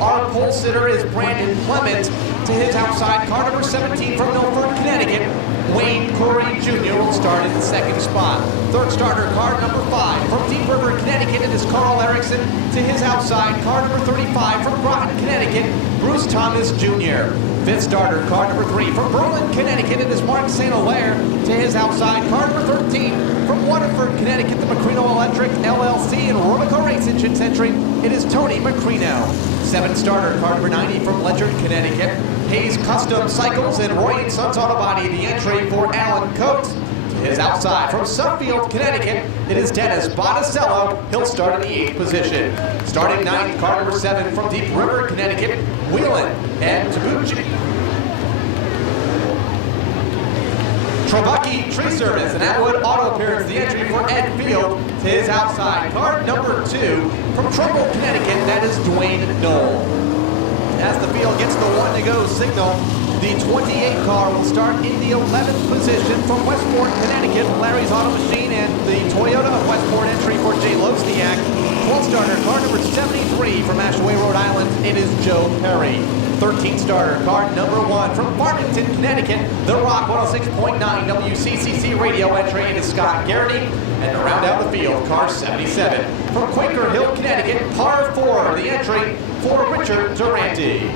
Our pole sitter is Brandon Clemens. To his outside, car number 17 from Milford, Connecticut, Wayne Corey Jr. will start in the second spot. Third starter, car number 5 from Deep River, Connecticut, it is Carl Erickson. To his outside, car number 35 from Groton, Connecticut, Bruce Thomas Jr. Fifth starter, car number 3 from Berlin, Connecticut, it is Mark St. Hilaire. To his outside, car number 13 from Waterford, Connecticut, the Macrino Electric LLC and Romico Race Engines entry, it is Tony Macrino. Seventh starter, car number 90 from Ledyard, Connecticut, Hayes Custom Cycles and Roy & Sons Auto Body, the entry for Alan Coates. To his outside from Suffield, Connecticut, it is Dennis Botticello. He'll start in the 8th position. Starting 9th, car number 7 from Deep River, Connecticut, Whelan and Tabucci. Trabucki Tree Service and Atwood Auto Appearance, the entry for Ed Field. To his outside, car number 2 from Trumbull, Connecticut, that is Dwayne Knoll. As the field gets the 1 to go signal, the 28 car will start in the 11th position from Westport, Connecticut, Larry's Auto Machine and the Toyota of Westport entry for Jay Losniak. 12th starter, car number 73 from Ashaway, Rhode Island, it is Joe Perry. 13th starter, car number 1 from Farmington, Connecticut, The Rock 106.9 WCCC radio entry, it is Scott Garrity. And to round out the field, car 77 from Quaker Hill, Connecticut, par 4, the entry for Richard Durante.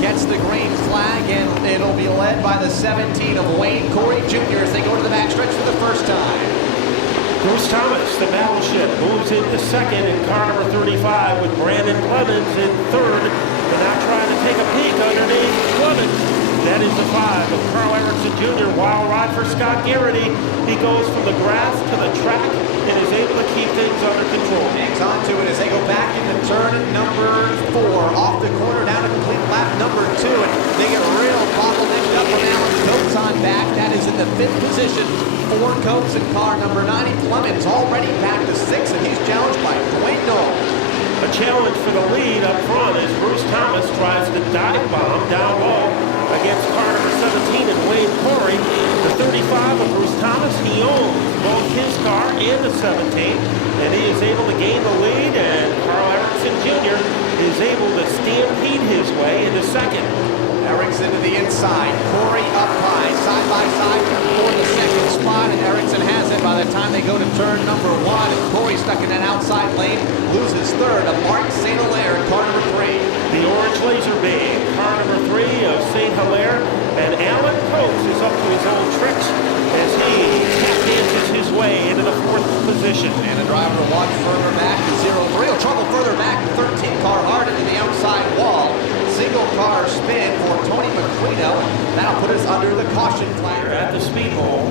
Gets the green flag, and it'll be led by the 17 of Wayne Corey Jr. as they go to the backstretch for the first time. Bruce Thomas, the battleship, moves into second in car number 35 with Brandon Clemens in third. They're now trying to take a peek underneath Clemens. That is the 5 of Carl Erickson Jr. Wild ride for Scott Garrity. He goes from the grass to the track and is able to keep things under control. Hangs on to it as they go back into turn number 4. Off the corner down to complete lap number 2. And they get real bottlenecked up from Alan Coates on back. That is in the 5th position for Coates in car number 90. Clemens already back to 6th, and he's challenged by Dwayne Knoll. A challenge for the lead up front as Bruce Thomas tries to dive bomb down low against car number 17 and Wayne Corey. The 35 of Bruce Thomas, he owns both his car and the 17, and he is able to gain the lead, and Carl Erickson Jr. is able to stampede his way into second. Erickson to the inside, Corey up high, side by side for the second spot, and Erickson has it by the time they go to turn number 1, and Corey stuck in that outside lane, loses third to Mark St. Hilaire, car number 3. The orange laser beam, car number 3 of St. Hilaire, and Alan Coates is up to his old tricks as he tap dances his way into the 4th position. And a driver to watch further back to 0-3. He'll trouble further back, the 13 car hard into the outside wall. Single car spin for Tony Macrino. That'll put us under the caution flag. At the Speedbowl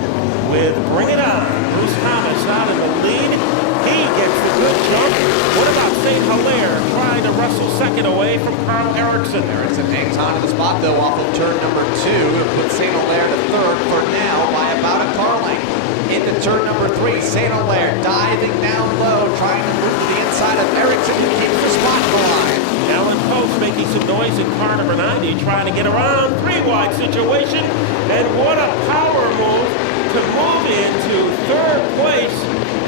with Bring It On. Bruce Thomas out in the lead. He gets the good jump. What about St. Hilaire trying to wrestle second away from Carl Erickson? Erickson hangs on to the spot though off of turn number 2 to put St. Hilaire to third for now by about a car length. Into turn number 3, St. Hilaire diving down low, trying to move to the inside of Erickson to keep the spot alive. Alan Coates making some noise in car number 90, trying to get around 3-wide situation. And what a power move to move into 3rd place,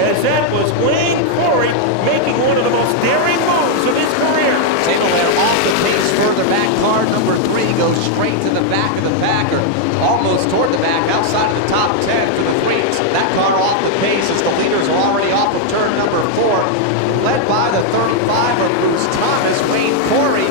as that was Wayne Corey making one of the most daring moves of his career. St. Hilaire off the pace further back. Car number 3 goes straight to the back of the pack, or almost toward the back, outside of the top 10 for the Freaks. That car off the pace as the leaders are already off of turn number 4. Led by the 35 of Bruce Thomas, Wayne Corey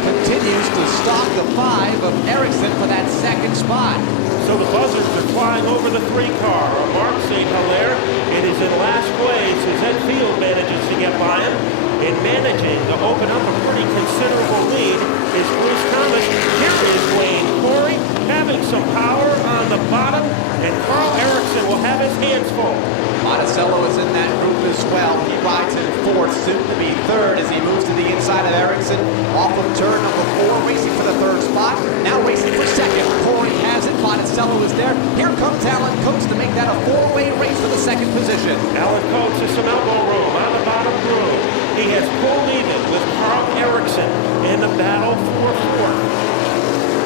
continues to stalk the 5 of Erickson for that second spot. So the buzzards are flying over the 3 car. Mark St. Hilaire, it is in last place as Ed Field manages to get by him. And managing to open up a pretty considerable lead is Bruce Thomas. Here is Wayne Corey having some power on the bottom, and Carl Erickson will have his hands full. Monticello is in that group as well. He rides in 4th, soon to be 3rd as he moves to the inside of Erickson. Off of turn number 4, racing for the 3rd spot. Now racing for 2nd. Corey has it Botticello is there. Here comes Alan Coates to make that a four-way race for the second position. Alan Coates has some elbow room on the bottom groove. He has pulled even with Carl Erickson in the battle for fourth.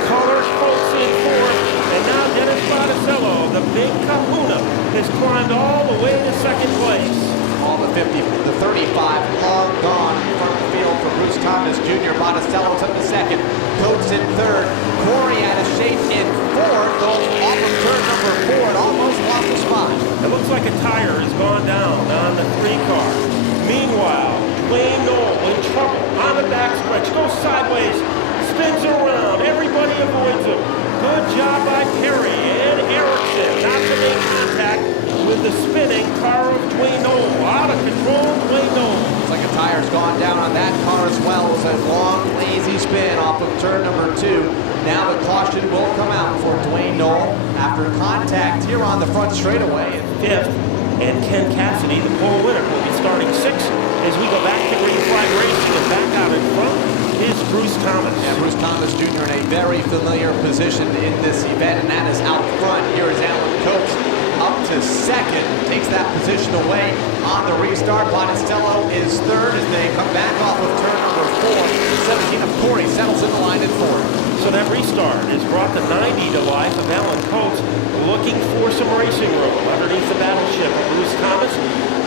Color Coates in fourth, and now Dennis Botticello, the big kahuna, has climbed all the way to second place. All the 50, the 35, long gone in front of the field for Bruce Thomas Jr. Botticello's up to second. Coates in third. Corey out of shape in fourth. Goes off of turn number 4 and almost lost the spot. It looks like a tire has gone down on the 3 car. Meanwhile, Wayne Knoll in trouble on the backstretch, goes sideways, spins around, everybody avoids him. Good job by Perry and Erickson not to make contact with the spinning car of Dwayne Knoll. Out of control, Dwayne Knoll. Looks like a tire's gone down on that car as well. It's a long, lazy spin off of turn number 2. Now the caution will come out for Dwayne Knoll after contact here on the front straightaway. Fifth, and Ken Cassidy, the pole winner, will be starting 6th as we go back to green flag racing, and back out in front is Bruce Thomas. Yeah, Bruce Thomas Jr. in a very familiar position in this event, and that is out front. Here is Alan Coates up to second, takes that position away on the restart. Botticello is third as they come back off of turn number 4. 17 of Corey settles in the line at 4. So that restart has brought the 90 to life of Alan Coates, looking for some racing room underneath the battleship of Bruce Thomas.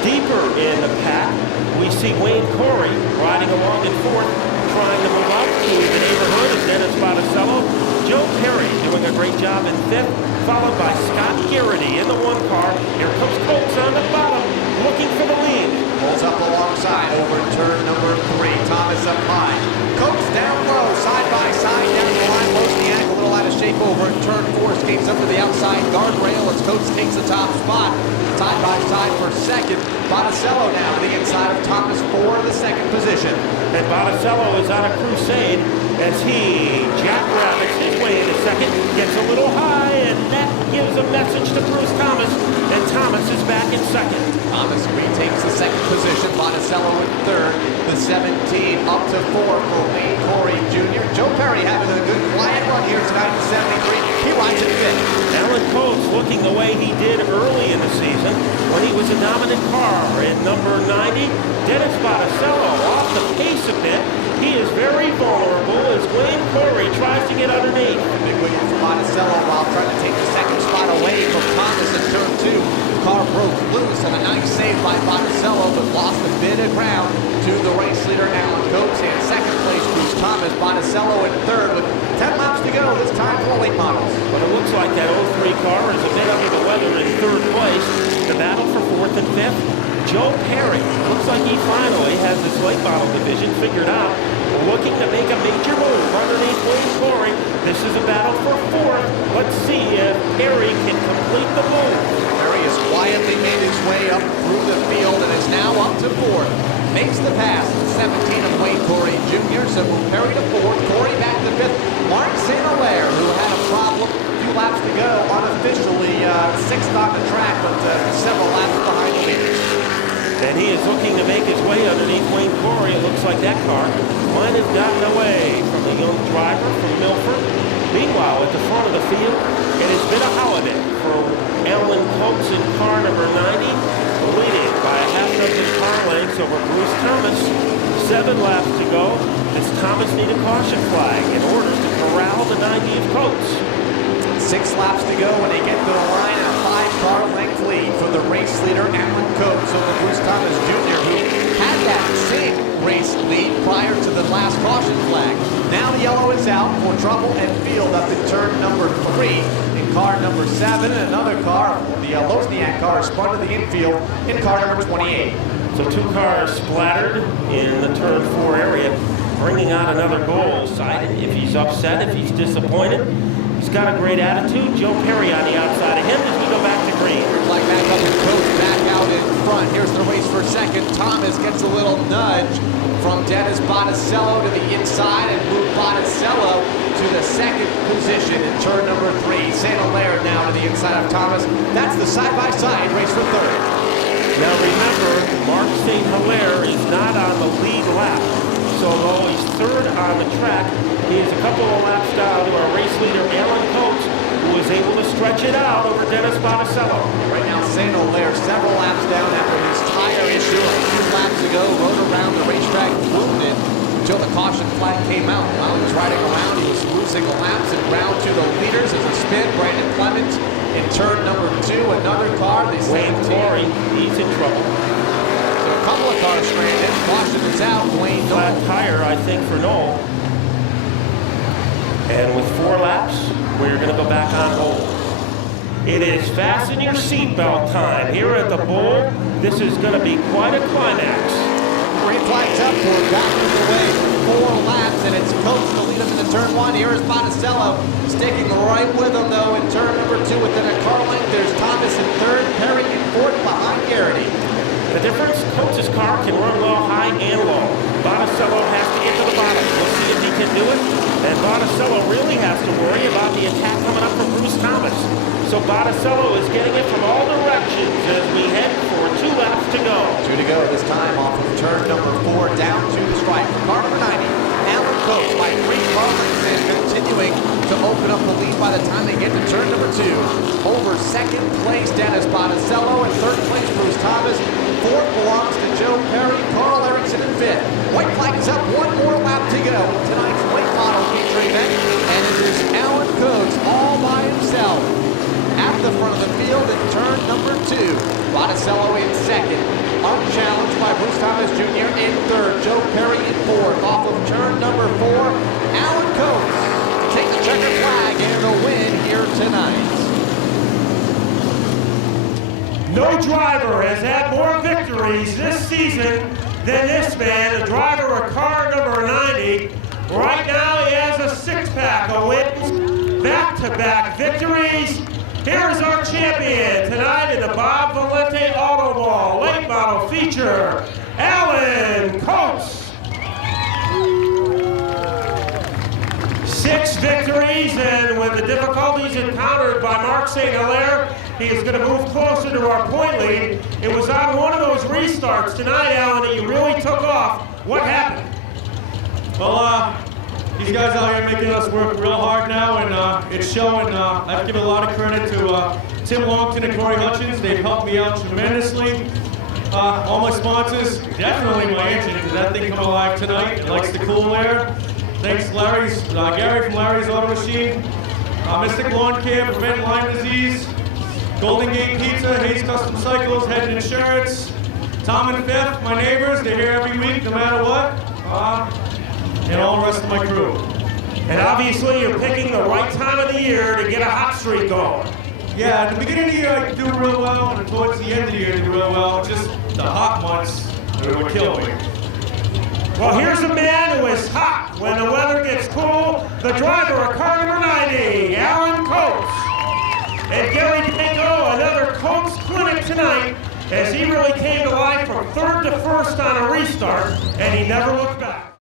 Deeper in the pack, we see Wayne Corey riding along in fourth, trying to move up to the neighborhood of Dennis Botticello. Joe Perry doing a great job in fifth, followed by Scott Garrity in the 1 car. Here comes Coates on the bottom, looking for the lead. Pulls up alongside over turn number 3. Thomas up high. Coates down low, side by side, down the line. Wozniak a little out of shape over turn 4. Skates up to the outside guardrail as Coates takes the top spot. Side by side for second. Botticello now to the inside of Thomas for the second position. And Botticello is on a crusade as he jackrabbits his way into second, gets a little high, and that gives a message to Bruce Thomas, and Thomas is back in second. Thomas retakes the second position. Botticello in third. The 17 up to 4 for Wayne Corey Jr. Joe Perry having a good quiet run here tonight in 73. He rides in fifth. Alan Coates looking the way he did early in the season when he was a dominant car at number 90. Dennis Botticello off the pace a bit. He is very vulnerable as Wayne Corey tries to get underneath. Big win for Botticello while trying to take the second spot away from Thomas in turn 2. Car broke loose and a nice save by Botticello, but lost a bit of ground to the race leader Alan Coates. And second place Bruce Thomas. Botticello in third with 10 laps to go, this time for late models. But it looks like that 03 car is a bit under the weather in third place. The battle for 4th and 5th. Joe Perry looks like he finally has this late model division figured out, looking to make a major move underneath Wayne Corey. This is a battle for 4th. Let's see if Perry can complete the move. Perry has quietly made his way up through the field and is now up to 4th. Makes the pass, 17 of Wayne Corey Jr. So Perry to 4th, Corey back to 5th. Mark St. Hilaire, who had a problem, a few laps to go, unofficially 6th on the track, but several laps behind the leaders. And he is looking to make his way underneath Wayne Corey. It looks like that car might have gotten away from the young driver from Milford. Meanwhile, at the front of the field, it has been a holiday for Alan Coates in car number 90, leading by a half dozen car lengths over Bruce Thomas. 7 laps to go. Does Thomas need a caution flag in order to corral the 90 of Coates? 6 laps to go when they get to the line, and a 5-car length lead for the race leader Alan Coates over Bruce Thomas Jr., who had that same race lead prior to the last caution flag. Now the yellow is out for trouble and field up in turn number 3. In car number 7, and another car, the Wozniak car, spun to the infield in car number 28. So 2 cars splattered in the turn 4 area, bringing out another goal side. If he's upset, if he's disappointed, he's got a great attitude. Joe Perry on the outside of him as we go back to green. Like back up and Coates back out in front. Here's the race for second. Thomas gets a little nudge from Dennis Botticello to the inside and moved Botticello to the second position in turn number 3. St. Hilaire now to the inside of Thomas. That's the side-by-side race for third. Now remember, Mark St. Hilaire is not on the lead lap. So though he's third on the track, he is a couple of laps down to our race leader, Alan Coates, was able to stretch it out over Dennis Botticello. Right now, St. Olaire several laps down after his tire issue a few laps ago, rode around the racetrack wounded until the caution flag came out. While he was riding around, he was losing laps in round 2. The leaders as a spin, Brandon Clements in turn number 2, another car, the Wayne Corey, he's in trouble. So a couple of cars stranded, caution is out, Wayne Flat Noel. tire, I think, for Noel. And with 4 laps, we're going to go back on hold. It is fasten your seatbelt time here at the Bowl. This is going to be quite a climax. Green flag's up, we're back underway. 4 laps, and it's Coates to lead him into turn 1. Here is Botticello, sticking right with him, though, in turn number 2 within a car length. There's Thomas in third, Perry in fourth behind Garrity. The difference, Coates' car can run well high and low. Botticello has to get to the bottom. We'll see if he can do it. And Botticello really has to worry about the attack coming up from Bruce Thomas. So Botticello is getting it from all directions as we head for 2 laps to go. 2 to go this time off of turn number 4 down to the stripe. Car number 90, Alan Coates by 3 car lengths and continuing to open up the lead by the time they get to turn number 2. Over second place, Dennis Botticello, and third place, Bruce Thomas. Fourth belongs to Joe Perry, Carl Erickson in fifth. White flag is up, 1 more lap to go in tonight's late model feature event, and it is Alan Coates all by himself at the front of the field in turn number 2. Botticello in second, unchallenged by Bruce Thomas Jr. in third, Joe Perry in fourth. Off of turn number 4, Alan Coates to take the checkered flag and the win here tonight. No driver has had more victories this season than this man, the driver of car number 90. Right now he has a 6-pack of wins, back-to-back victories. Here's our champion tonight in the Bob Valente Auto Ball late model feature, Alan Coates. 6 victories, and with the difficulties encountered by Mark St. Hilaire, he is going to move closer to our point lead. It was on one of those restarts tonight, Alan, that you really took off. What happened? Well, these guys out here making us work real hard now, and it's showing. I have to give a lot of credit to Tim Longton and Corey Hutchins. They've helped me out tremendously. All my sponsors, definitely my engine, because that thing come alive tonight. It likes the cool air. Thanks Gary from Larry's Auto Machine, Mystic Lawn Care, Prevent Lyme Disease, Golden Gate Pizza, Hayes Custom Cycles, Head Insurance, Tom and Fifth, my neighbors, they're here every week, no matter what, and all the rest of my crew. And obviously you're picking the right time of the year to get a hot streak going. Yeah, at the beginning of the year I do real well, and towards the end of the year I do real well. Just the hot months, it would kill me. Well, here's a man who is hot when the weather gets cool, the driver of car number 90, Alan Coates. And Gary Dango, another Coates clinic tonight, as he really came to life from third to first on a restart, and he never looked back.